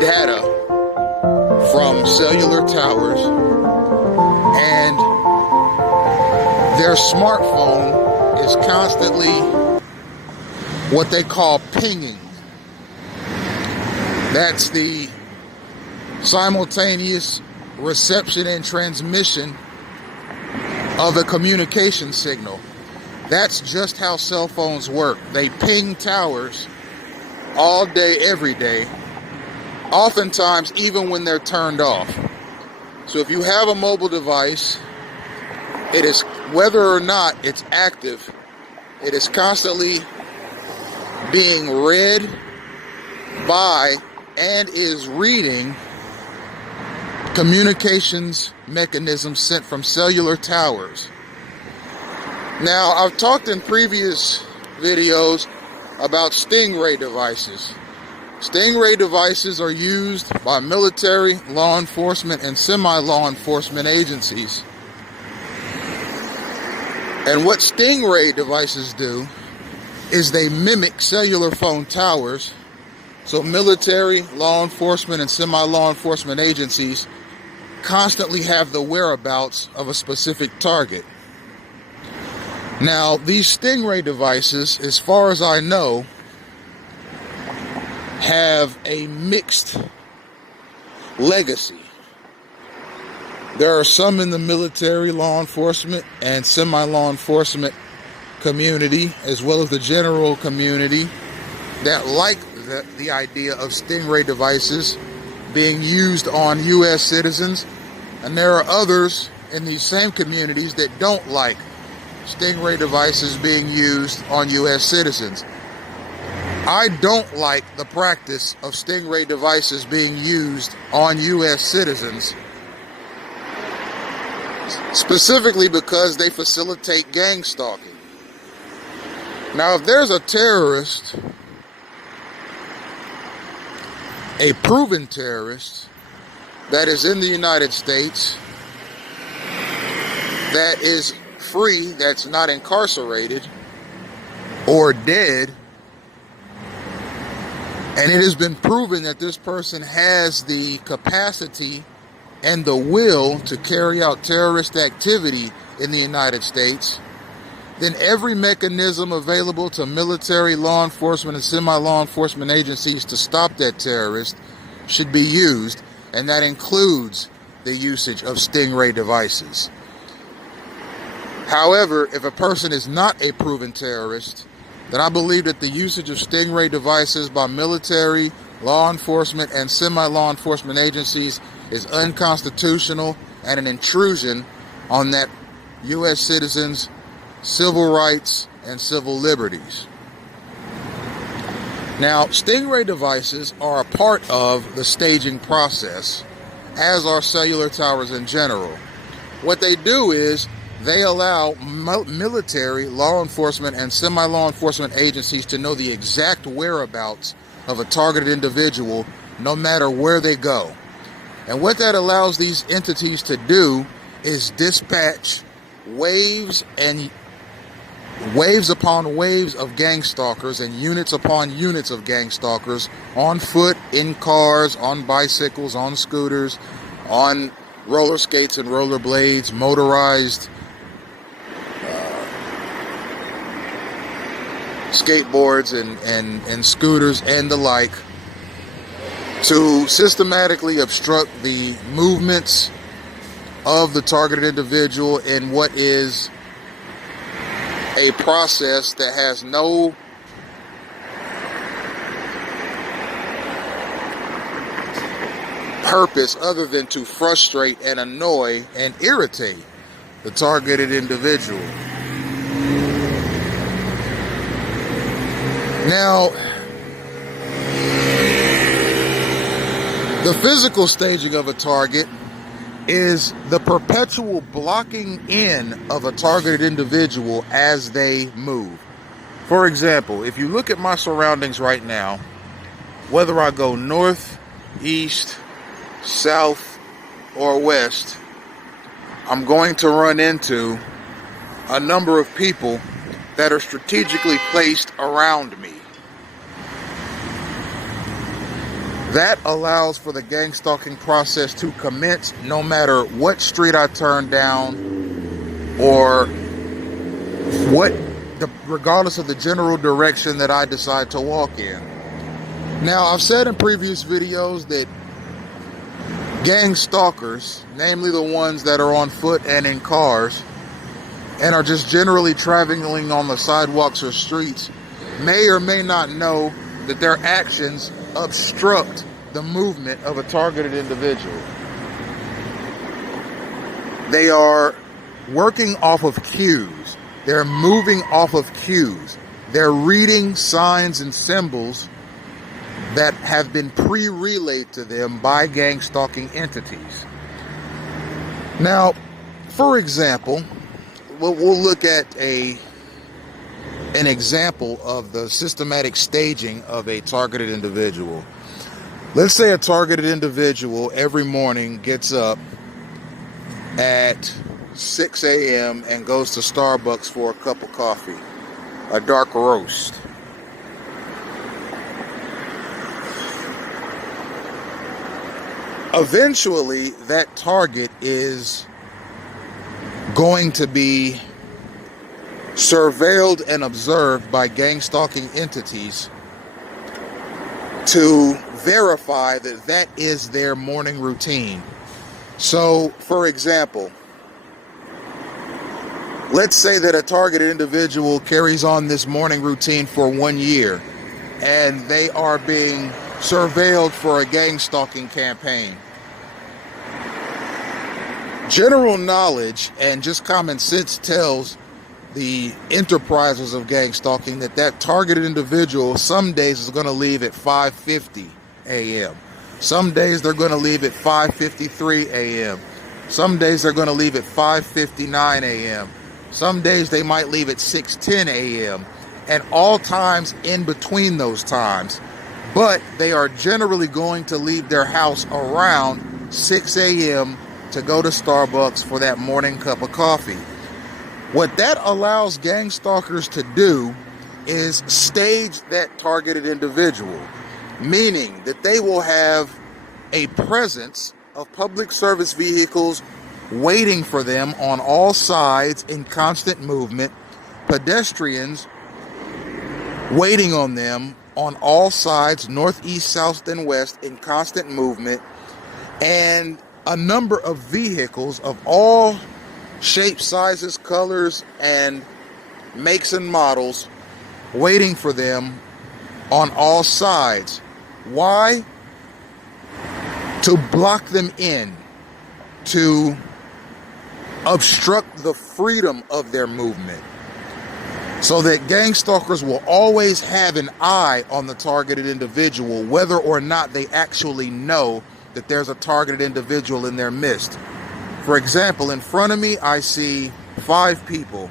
data from cellular towers, and their smartphone is constantly what they call pinging. That's the simultaneous reception and transmission of a communication signal. That's just how cell phones work. They ping towers all day, every day, oftentimes even when they're turned off. So if you have a mobile device, it is, whether or not it's active, it is constantly being read by and is reading communications mechanisms sent from cellular towers. Now, I've talked in previous videos about stingray devices. Stingray devices are used by military, law enforcement, and semi-law enforcement agencies. And what stingray devices do is they mimic cellular phone towers, so military, law enforcement, and semi-law enforcement agencies constantly have the whereabouts of a specific target. Now, these stingray devices, as far as I know, have a mixed legacy. There are some in the military, law enforcement, and semi-law enforcement community, as well as the general community, that like the idea of stingray devices being used on U.S. citizens, and there are others in these same communities that don't like stingray devices being used on U.S. citizens. I don't like the practice of stingray devices being used on U.S. citizens, specifically because they facilitate gang stalking. Now, if there's a terrorist, a proven terrorist that is in the United States, that is free, that's not incarcerated or dead, and it has been proven that this person has the capacity and the will to carry out terrorist activity in the United States, then every mechanism available to military, law enforcement, and semi-law enforcement agencies to stop that terrorist should be used, and that includes the usage of stingray devices. However, if a person is not a proven terrorist, then I believe that the usage of stingray devices by military, law enforcement, and semi-law enforcement agencies is unconstitutional and an intrusion on that U.S. citizens' civil rights and civil liberties. Now, stingray devices are a part of the staging process, as are cellular towers in general. What they do is they allow military, law enforcement, and semi-law enforcement agencies to know the exact whereabouts of a targeted individual, no matter where they go. And what that allows these entities to do is dispatch waves upon waves of gang stalkers and units upon units of gang stalkers on foot, in cars, on bicycles, on scooters, on roller skates and roller blades, motorized skateboards and scooters and the like, to systematically obstruct the movements of the targeted individual in what is a process that has no purpose other than to frustrate and annoy and irritate the targeted individual. Now, the physical staging of a target is the perpetual blocking in of a targeted individual as they move. For example, if you look at my surroundings right now, whether I go north, east, south, or west, I'm going to run into a number of people that are strategically placed around me. That allows for the gang stalking process to commence no matter what street I turn down or regardless of the general direction that I decide to walk in. Now, I've said in previous videos that gang stalkers, namely the ones that are on foot and in cars and are just generally traveling on the sidewalks or streets, may or may not know that their actions obstruct the movement of a targeted individual. They are working off of cues. They're moving off of cues. They're reading signs and symbols that have been pre-relayed to them by gang stalking entities. Now, for example, we'll look at an example of the systematic staging of a targeted individual. Let's say a targeted individual every morning gets up at 6 a.m. and goes to Starbucks for a cup of coffee, a dark roast. Eventually, that target is going to be surveilled and observed by gang stalking entities to verify that that is their morning routine. So, for example, let's say that a targeted individual carries on this morning routine for 1 year and they are being surveilled for a gang stalking campaign. General knowledge and just common sense tells the enterprises of gang stalking that that targeted individual some days is going to leave at 5:50 a.m. Some days they're going to leave at 5:53 a.m. Some days they're going to leave at 5:59 a.m. Some days they might leave at 6:10 a.m. and all times in between those times. But they are generally going to leave their house around 6 a.m. to go to Starbucks for that morning cup of coffee. What that allows gang stalkers to do is stage that targeted individual, meaning that they will have a presence of public service vehicles waiting for them on all sides in constant movement, pedestrians waiting on them on all sides, north, east, south, and west in constant movement, and a number of vehicles of all shapes, sizes, colors, and makes and models waiting for them on all sides. Why? To block them in, to obstruct the freedom of their movement, so that gang stalkers will always have an eye on the targeted individual, whether or not they actually know that there's a targeted individual in their midst. For example, in front of me, I see 5 people,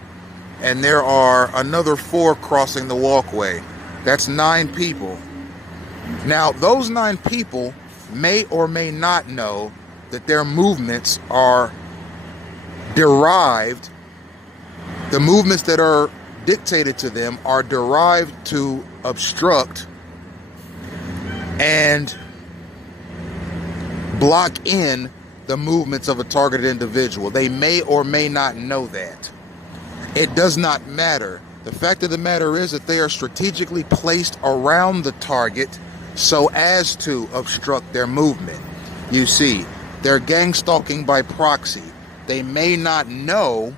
and there are another 4 crossing the walkway. That's 9 people. Now, those 9 people may or may not know that their movements are derived, the movements that are dictated to them are derived to obstruct and block in the movements of a targeted individual. They may or may not know that. It does not matter. The fact of the matter is that they are strategically placed around the target so as to obstruct their movement. You see, they're gang stalking by proxy. They may not know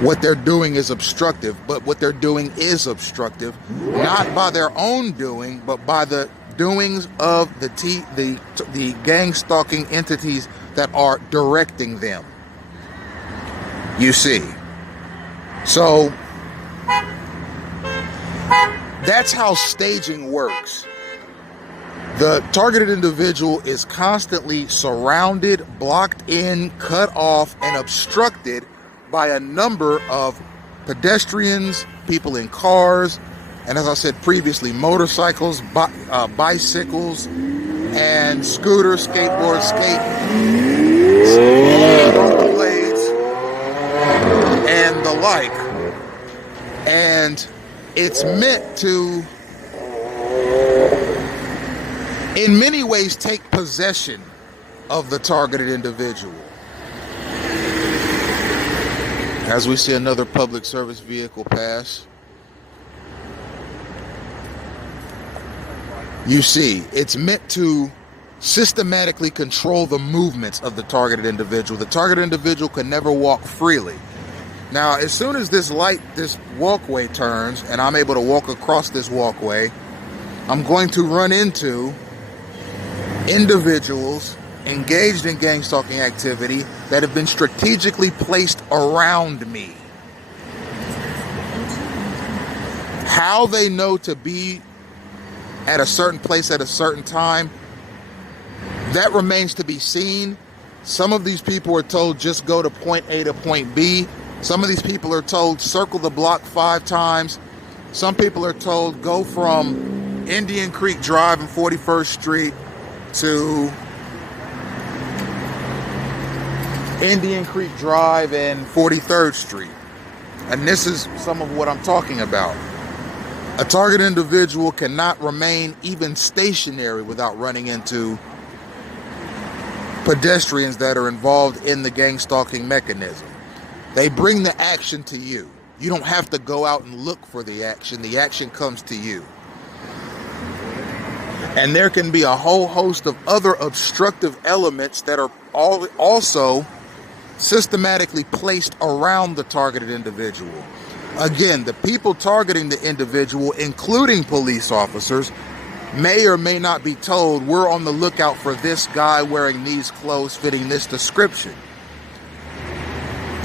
what they're doing is obstructive, but what they're doing is obstructive, not by their own doing, but by the doings of the gang stalking entities that are directing them. You see. So that's how staging works. The targeted individual is constantly surrounded, blocked in, cut off, and obstructed by a number of pedestrians, people in cars, and as I said previously, motorcycles, bicycles, and scooters, skateboards, rollerblades, and the like. And it's meant to in many ways take possession of the targeted individual. As we see another public service vehicle pass, you see it's meant to systematically control the movements of the targeted individual. The targeted individual can never walk freely. Now, as soon as this walkway turns and I'm able to walk across this walkway, I'm going to run into individuals engaged in gang stalking activity that have been strategically placed around me. How they know to be at a certain place at a certain time, that remains to be seen. Some of these people are told just go to point A to point B. Some of these people are told circle the block 5 times. Some people are told go from Indian Creek Drive and 41st Street to Indian Creek Drive and 43rd Street. And this is some of what I'm talking about. A targeted individual cannot remain even stationary without running into pedestrians that are involved in the gang stalking mechanism. They bring the action to you. You don't have to go out and look for the action. The action comes to you. And there can be a whole host of other obstructive elements that are also systematically placed around the targeted individual. Again, the people targeting the individual, including police officers, may or may not be told we're on the lookout for this guy wearing these clothes fitting this description.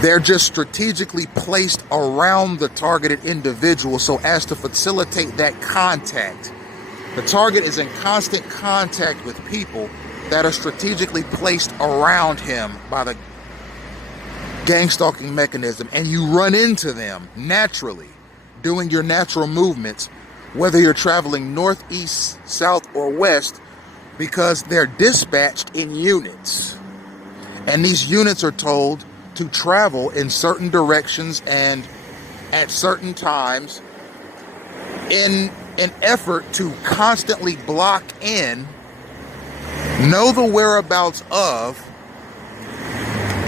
They're just strategically placed around the targeted individual so as to facilitate that contact. The target is in constant contact with people that are strategically placed around him by the gang stalking mechanism, and you run into them naturally doing your natural movements, whether you're traveling north, east, south, or west, because they're dispatched in units. And these units are told to travel in certain directions and at certain times in an effort to constantly block in, know the whereabouts of,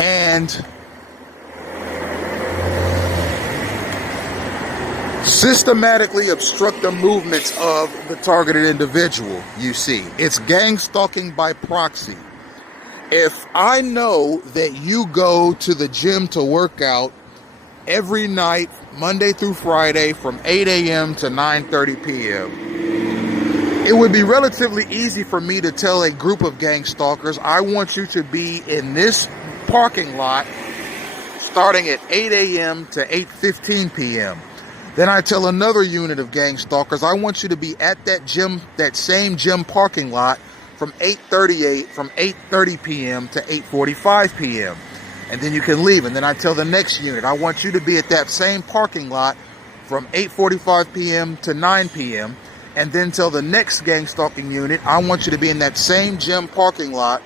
and systematically obstruct the movements of the targeted individual. You see, it's gang stalking by proxy. If I know that you go to the gym to work out every night, Monday through Friday, from 8 a.m. to 9:30 p.m., it would be relatively easy for me to tell a group of gang stalkers, I want you to be in this parking lot starting at 8 a.m. to 8:15 p.m. Then I tell another unit of gang stalkers, I want you to be at that gym, that same gym parking lot from 8:30 p.m. to 8:45 p.m. And then you can leave. And then I tell the next unit, I want you to be at that same parking lot from 8:45 p.m. to 9 p.m. And then tell the next gang stalking unit, I want you to be in that same gym parking lot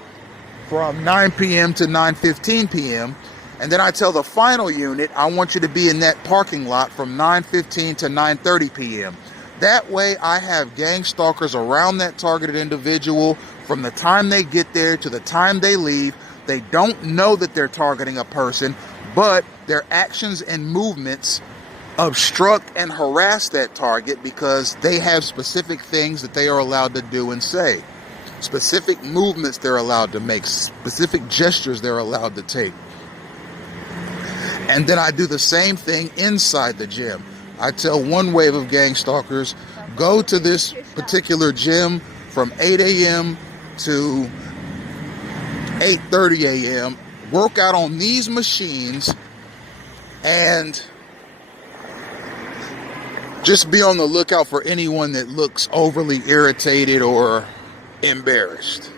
from 9 p.m. to 9:15 p.m. And then I tell the final unit, I want you to be in that parking lot from 9:15 to 9:30 p.m. That way I have gang stalkers around that targeted individual from the time they get there to the time they leave. They don't know that they're targeting a person, but their actions and movements obstruct and harass that target because they have specific things that they are allowed to do and say. Specific movements they're allowed to make, specific gestures they're allowed to take. And then I do the same thing inside the gym. I tell one wave of gang stalkers, go to this particular gym from 8 a.m. to 8:30 a.m., work out on these machines, and just be on the lookout for anyone that looks overly irritated or embarrassed.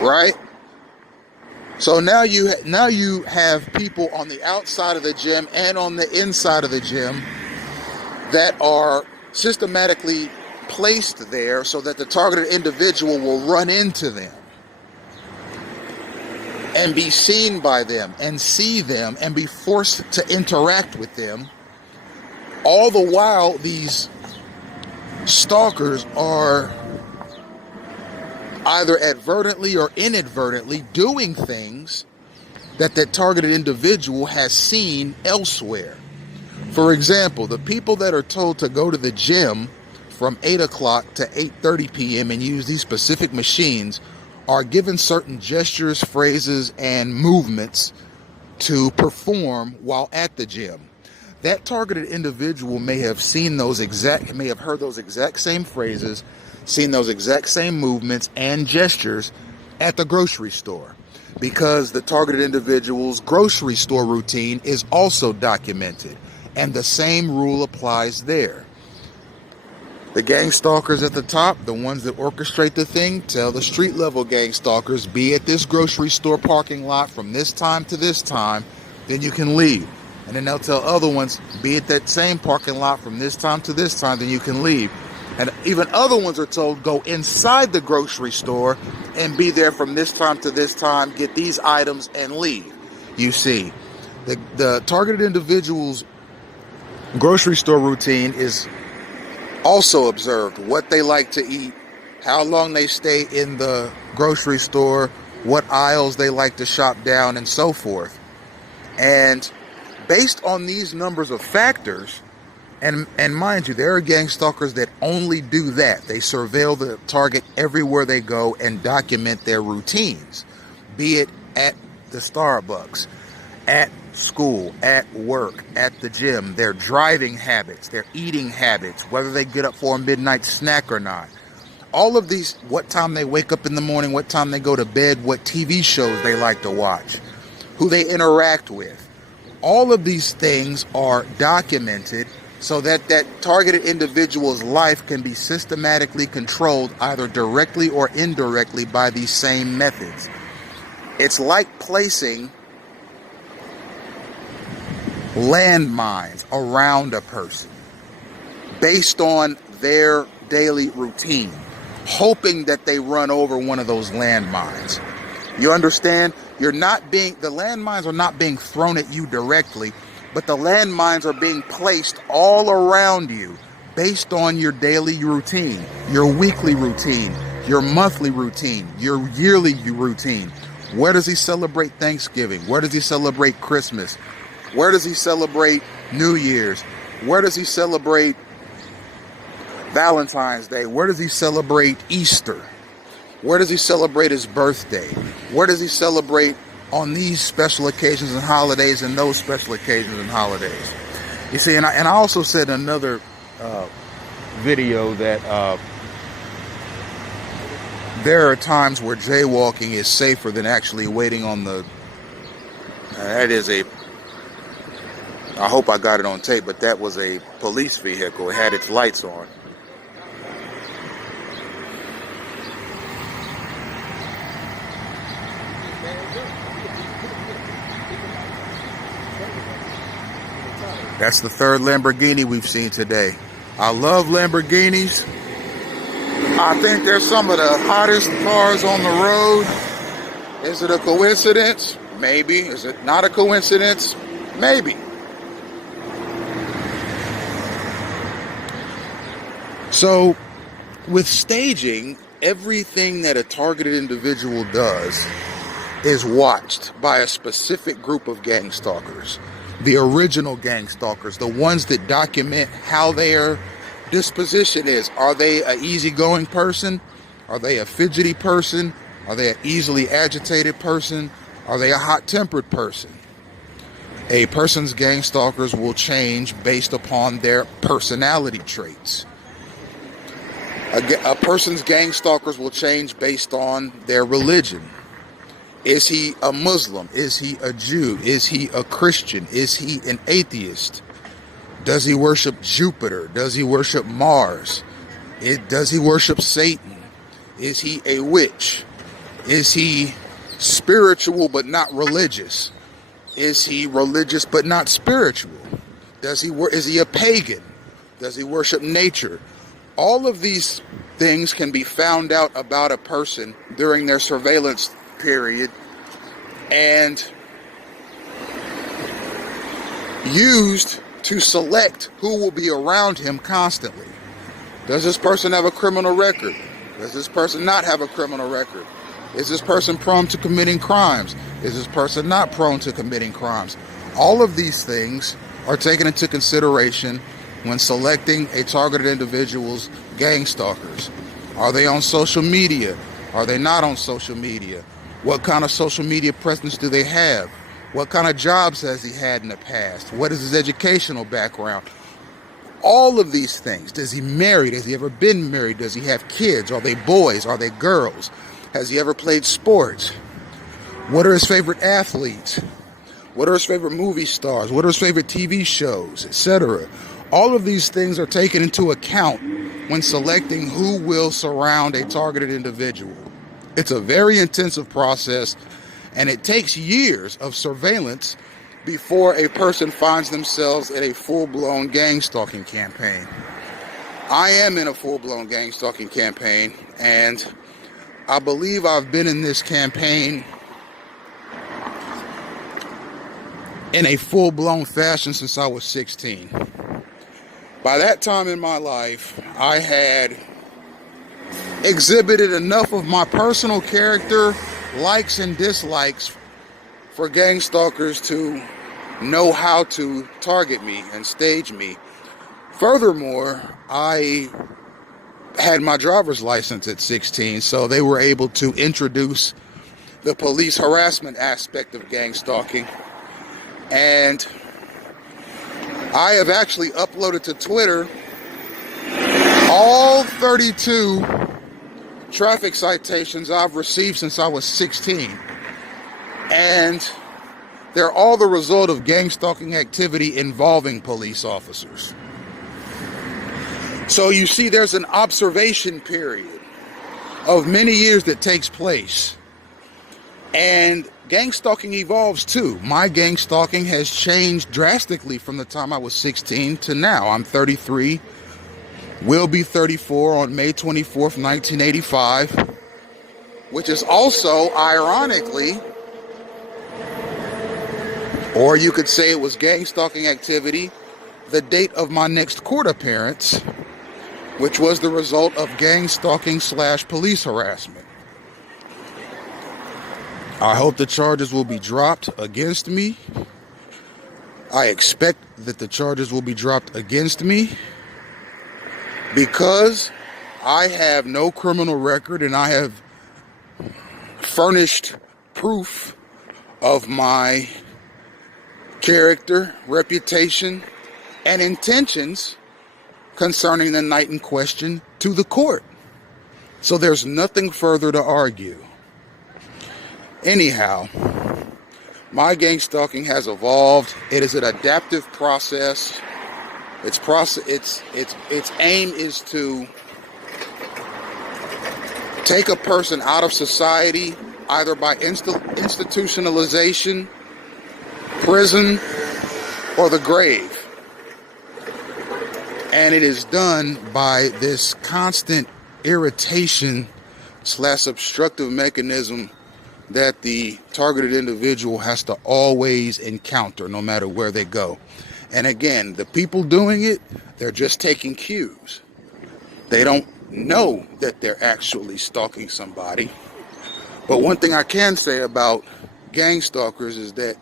Right? So now you have people on the outside of the gym and on the inside of the gym that are systematically placed there so that the targeted individual will run into them and be seen by them and see them and be forced to interact with them. All the while, these stalkers are either advertently or inadvertently doing things that targeted individual has seen elsewhere. For example, the people that are told to go to the gym from 8 o'clock to 8:30 p.m. and use these specific machines are given certain gestures, phrases, and movements to perform while at the gym. That targeted individual may have heard those exact same phrases, seen those exact same movements and gestures at the grocery store, because the targeted individual's grocery store routine is also documented, and the same rule applies there. The gang stalkers at the top, the ones that orchestrate the thing, tell the street level gang stalkers, be at this grocery store parking lot from this time to this time, then you can leave. And then they'll tell other ones, be at that same parking lot from this time to this time, then you can leave. And even other ones are told, go inside the grocery store and be there from this time to this time, get these items and leave. You see, the targeted individual's grocery store routine is also observed, what they like to eat, how long they stay in the grocery store, what aisles they like to shop down, and so forth. And based on these numbers of factors, and mind you, there are gang stalkers that only do that. They surveil the target everywhere they go and document their routines, be it at the Starbucks, at school, at work, at the gym, their driving habits, their eating habits, whether they get up for a midnight snack or not. All of these, what time they wake up in the morning, what time they go to bed, what TV shows they like to watch, who they interact with. All of these things are documented so that targeted individual's life can be systematically controlled either directly or indirectly by these same methods. It's like placing landmines around a person based on their daily routine, hoping that they run over one of those landmines. You understand? The landmines are not being thrown at you directly, but the landmines are being placed all around you based on your daily routine, your weekly routine, your monthly routine, your yearly routine. Where does he celebrate Thanksgiving? Where does he celebrate Christmas? Where does he celebrate New Year's? Where does he celebrate Valentine's Day? Where does he celebrate Easter? Where does he celebrate his birthday? Where does he celebrate on these special occasions and holidays and those special occasions and holidays? You see, and I also said in another video that there are times where jaywalking is safer than actually waiting on the... I hope I got it on tape, but that was a police vehicle. It had its lights on. That's the third Lamborghini we've seen today. I love Lamborghinis. I think they're some of the hottest cars on the road. Is it a coincidence? Maybe. Is it not a coincidence? Maybe. So, with staging, everything that a targeted individual does is watched by a specific group of gang stalkers. The original gang stalkers, the ones that document how their disposition is. Are they an easygoing person? Are they a fidgety person? Are they an easily agitated person? Are they a hot-tempered person? A person's gang stalkers will change based upon their personality traits. A person's gang stalkers will change based on their religion. Is he a Muslim? Is he a Jew? Is he a Christian? Is he an atheist? Does he worship Jupiter? Does he worship Mars? Does he worship Satan? Is he a witch? Is he spiritual but not religious? Is he religious but not spiritual? Is he a pagan? Does he worship nature? All of these things can be found out about a person during their surveillance period and used to select who will be around him constantly. Does this person have a criminal record? Does this person not have a criminal record? Is this person prone to committing crimes? Is this person not prone to committing crimes? All of these things are taken into consideration when selecting a targeted individual's gang stalkers. Are they on social media? Are they not on social media? What kind of social media presence do they have? What kind of jobs has he had in the past? What is his educational background? All of these things. Does he married? Has he ever been married? Does he have kids? Are they boys? Are they girls? Has he ever played sports? What are his favorite athletes? What are his favorite movie stars? What are his favorite TV shows, etc.? All of these things are taken into account when selecting who will surround a targeted individual. It's a very intensive process, and it takes years of surveillance before a person finds themselves in a full-blown gang-stalking campaign. I am in a full-blown gang-stalking campaign, and I believe I've been in this campaign in a full-blown fashion since I was 16. By that time in my life, I had exhibited enough of my personal character, likes and dislikes, for gang stalkers to know how to target me and stage me. Furthermore, I had my driver's license at 16, so they were able to introduce the police harassment aspect of gang stalking. And I have actually uploaded to Twitter all 32 traffic citations I've received since I was 16. And they're all the result of gang stalking activity involving police officers. So you see, there's an observation period of many years that takes place. And gang stalking evolves too. My gang stalking has changed drastically from the time I was 16 to now. I'm 33, will be 34 on May 24th, 1985, which is also, ironically, or you could say it was gang stalking activity, the date of my next court appearance, which was the result of gang stalking / police harassment. I hope the charges will be dropped against me. I expect that the charges will be dropped against me because I have no criminal record and I have furnished proof of my character, reputation, and intentions concerning the night in question to the court. So there's nothing further to argue. Anyhow, my gang stalking has evolved. It is an adaptive process. Its aim is to take a person out of society, either by institutionalization, prison, or the grave. And it is done by this constant irritation / obstructive mechanism that the targeted individual has to always encounter no matter where they go. And again, the people doing it, they're just taking cues. They don't know that they're actually stalking somebody. But one thing I can say about gang stalkers is that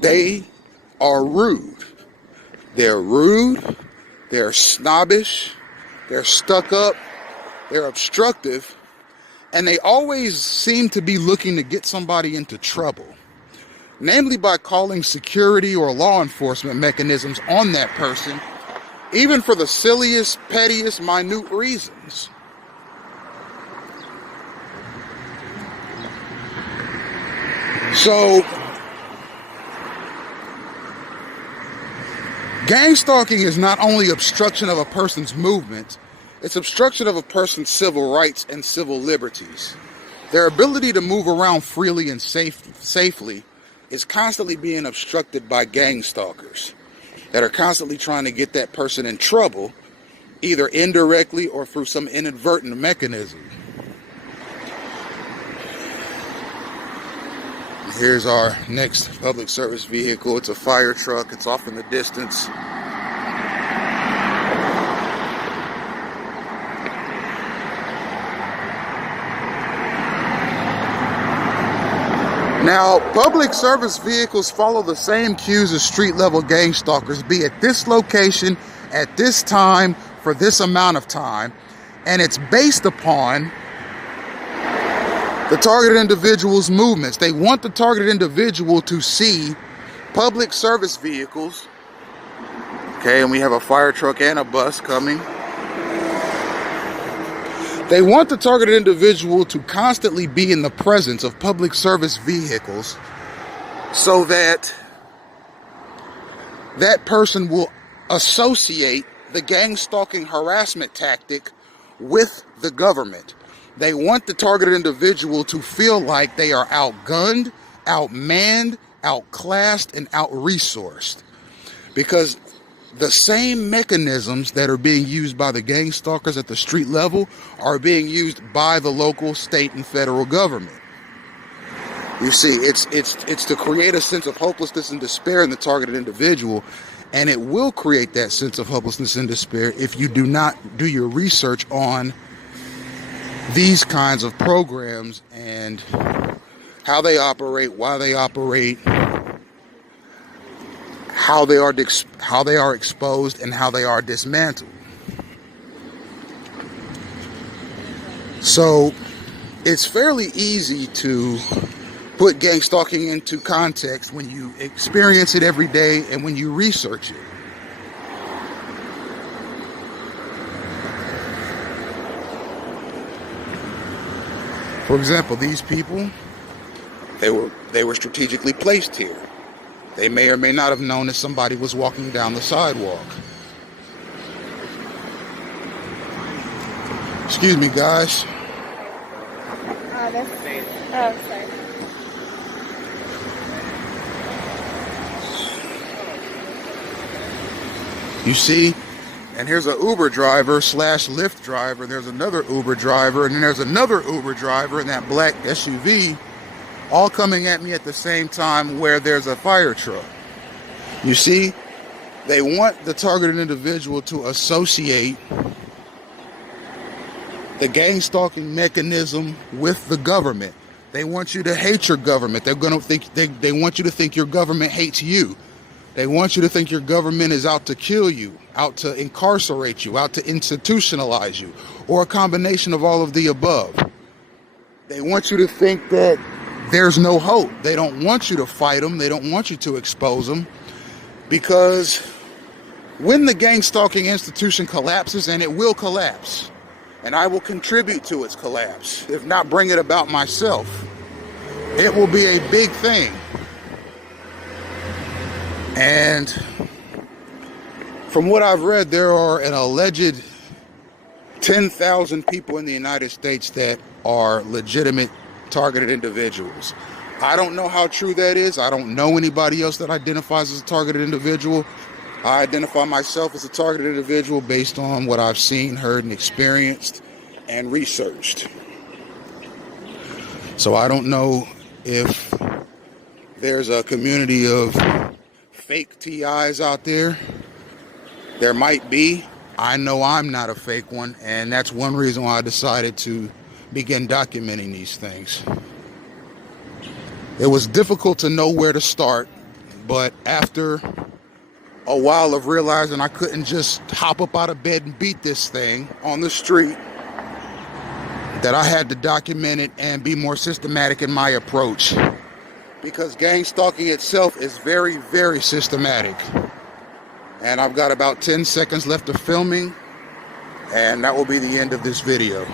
they are rude. They're rude, they're snobbish, they're stuck up, they're obstructive, and they always seem to be looking to get somebody into trouble, namely by calling security or law enforcement mechanisms on that person, even for the silliest, pettiest, minute reasons. So, gang stalking is not only obstruction of a person's movement, it's obstruction of a person's civil rights and civil liberties. Their ability to move around freely and safely is constantly being obstructed by gang stalkers that are constantly trying to get that person in trouble, either indirectly or through some inadvertent mechanism. Here's our next public service vehicle. It's a fire truck. It's off in the distance. Now, public service vehicles follow the same cues as street-level gang stalkers, be at this location, at this time, for this amount of time, and it's based upon the targeted individual's movements. They want the targeted individual to see public service vehicles. Okay, and we have a fire truck and a bus coming. They want the targeted individual to constantly be in the presence of public service vehicles so that that person will associate the gang stalking harassment tactic with the government. They want the targeted individual to feel like they are outgunned, outmanned, outclassed, and out-resourced. Because the same mechanisms that are being used by the gang stalkers at the street level are being used by the local, state, and federal government. You see, it's to create a sense of hopelessness and despair in the targeted individual, and it will create that sense of hopelessness and despair if you do not do your research on these kinds of programs and how they operate, why they operate, how they are exposed, and how they are dismantled. So it's fairly easy to put gang stalking into context when you experience it every day and when you research it. For example, these people, they were strategically placed here. They may or may not have known that somebody was walking down the sidewalk. Excuse me, guys. Sorry. You see? And here's an Uber driver / Lyft driver. There's another Uber driver, and then there's another Uber driver in that black SUV, all coming at me at the same time where there's a fire truck. You see? They want the targeted individual to associate the gang stalking mechanism with the government. They want you to hate your government. They're going to think they want you to think your government hates you. They want you to think your government is out to kill you, out to incarcerate you, out to institutionalize you, or a combination of all of the above. They want you to think that there's no hope. They don't want you to fight them. They don't want you to expose them, because when the gang stalking institution collapses, and it will collapse, and I will contribute to its collapse, if not bring it about myself, it will be a big thing. And from what I've read, there are an alleged 10,000 people in the United States that are legitimate targeted individuals. I don't know how true that is. I don't know anybody else that identifies as a targeted individual. I identify myself as a targeted individual based on what I've seen, heard, and experienced and researched. So I don't know if there's a community of fake TIs out there. There might be. I know I'm not a fake one, and that's one reason why I decided to begin documenting these things. It was difficult to know where to start, but after a while of realizing I couldn't just hop up out of bed and beat this thing on the street, that I had to document it and be more systematic in my approach. Because gang stalking itself is very, very systematic. And I've got about 10 seconds left of filming, and that will be the end of this video.